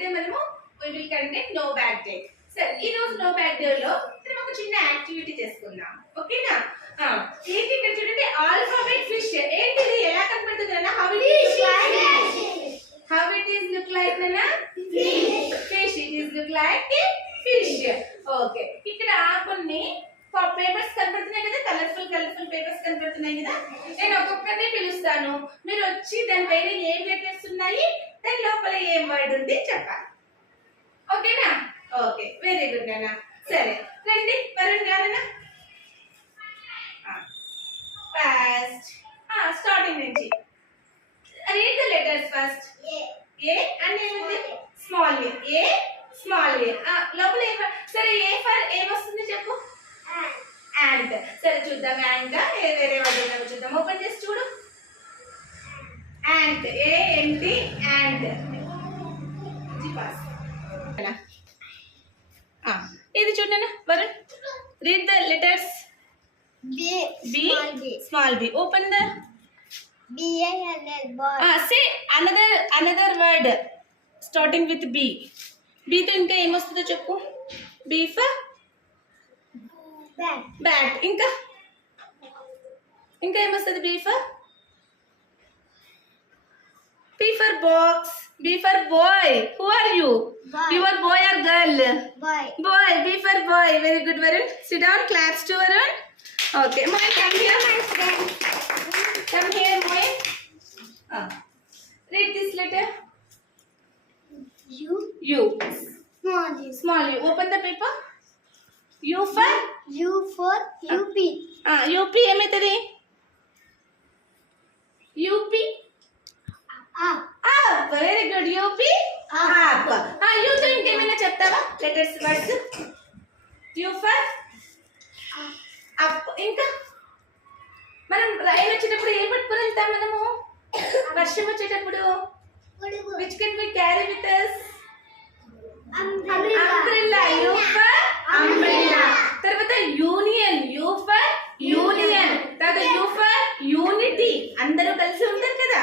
అయితే మనము we will conduct no bag day. సరే ఈ రోజు నో బ్యాగ్ డే లో మనం ఒక చిన్న యాక్టివిటీ చేసుకుందాం. ఓకేనా? ఏంటి ఇక్కడ చూడండి, ఆల్ఫాబెట్ ఫిష్. ఏంటిది ఎలా కనబడుతుంది అన్న? how it is look like అన్న? fish. it is look like a fish. Okay, ఇక్కడ కొన్ని పేపర్స్ కనబడుతున్నాయి కదా, కలర్ఫుల్ పేపర్స్ కనబడుతున్నాయి కదా. నేను ఒక్కొక్కరిని పిలుస్తాను, మీరు వచ్చి దాని పైన ఏం లెటర్స్ ఉన్నాయి, దాని లోపల ఏం వర్డ్ ఉంది చెప్పాలి. ఓకేనా? ఓకే, వెరీ గుడ్ నాన్న. సరే రండి, వరుణ్ గారన్నా ఫస్ట్ స్టార్టింగ్ నుంచి రీడ్ ద లెటర్స్ ఫస్ట్. ఏ అంటే ఏముంది? స్మాల్ ఏ. స్మాల్ ఏ లోపల ఏం? సరే ఏ ఫర్ ఏమొస్తుంది చెప్పు? యాంట్. సరే చూద్దాం, యాంట్ వేరే వర్డ్ ఉందో చూద్దాం. ఓపెన్ చేసి చూడు. యాంట్, ఏ ఏంటి? యాంట్. ఇది చూడండి Varun, read the letters. B, small b. Open the B and boy. Say another word starting with B. B తో ఇంకా ఏమొస్తుందో చెప్పు. B for bat. ఇంకా ఏమొస్తుంది? B for B for box. B for boy. Who are you? Boy. You are boy or girl? Boy. Boy. B for boy. Very good, Varun. Sit down. Claps to Varun. Okay, Moin, come here. Come here, Moin. Read this letter. U. Small U. Open the paper. U for UP. UP ఏమైతది? UP. Up. Very good. UP. Up. U తో ఇంకేమైనా చెప్తావా letters words? U for up. ఇంకా మనం రైలు వచ్చేటప్పుడు ఏం పట్టుకొని వెళ్తాం మనము? వర్షం వచ్చేటప్పుడు which can we carry with us? umbrella. U for umbrella. తర్వాత యూనియన్. U for union. తర్వాత U for యూనిటీ. అందరూ కలిసి ఉంటారు కదా.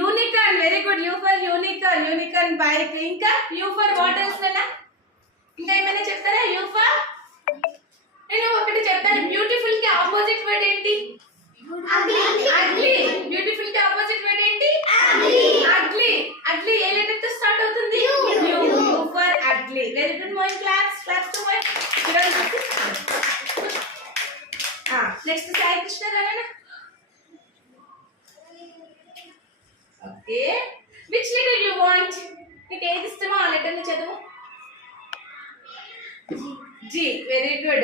Unicorn. Very good. U for unicorn. Unicorn bike. ఇంకా U for వాట్ ఎల్స్ నాన్న? ఇంకా ఏమైనా చెప్తారా? U for నేను ఒకటి చెప్తాను. బ్యూటిఫుల్ కి ఆపోజిట్ వర్డ్ ఏంటి? అగ్లీ. బ్యూటిఫుల్ కి ఆపోజిట్ వర్డ్ ఏంటి? అగ్లీ. అగ్లీ ఏ లెటర్ తో స్టార్ట్ అవుతుంది? U for ugly. Very good Moin. Claps to Moin. Next Sai Krishna Rana. Okay, which letter you want? నీకు ఏది ఇష్టమో ఆ లెటర్ ని చదువు. G. Very good.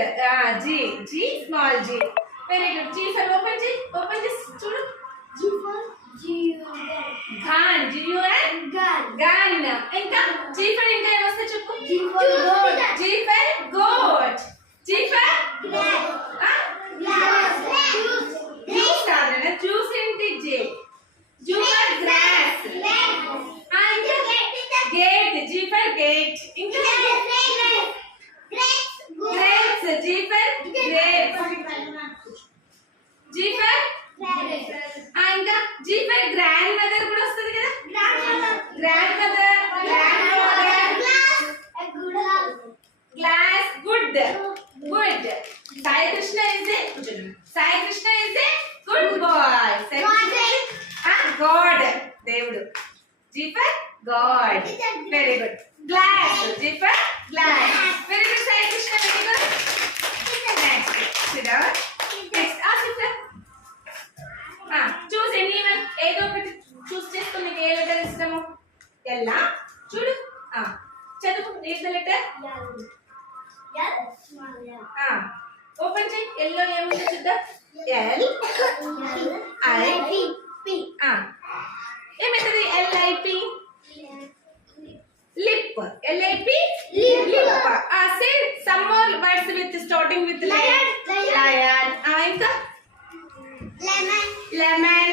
G. Small G. Very good. G for open G. Open this. చూడు. G for gun. Gun. ఇంకా G for ఇంకా ఏమొస్తా చెప్పు. G for goat. G for goat. G for glass. Juice సాధారణ juice ఏంటి? J. Juice for grass. ఇంకా gate. G for gate. ఇంకా grapes. G for grapes. G for ఇంకా G for grandmother కూడా వస్తుంది కదా. grandmother. glass. good. Sai Krishna is a good boy. God. దేవుడు. G for God. Very good. glass. G for glass. Very good, Sai Krishna. Very good. Next. Sit down. Next. Asifra. Choose anyone. ఏదో ఒకటి చూస్ చేసుకో. మీకు ఏ letter ఇష్టమో. ఎల్లా చూడు. చదువు. Read the letter. Open చేయి. Yellow ఏముందో చూద్దాం. L I P. ఏమైతుంది? LIP. lip. LIP. lip. Say some more words with starting with lion. ఇంకా Lemon.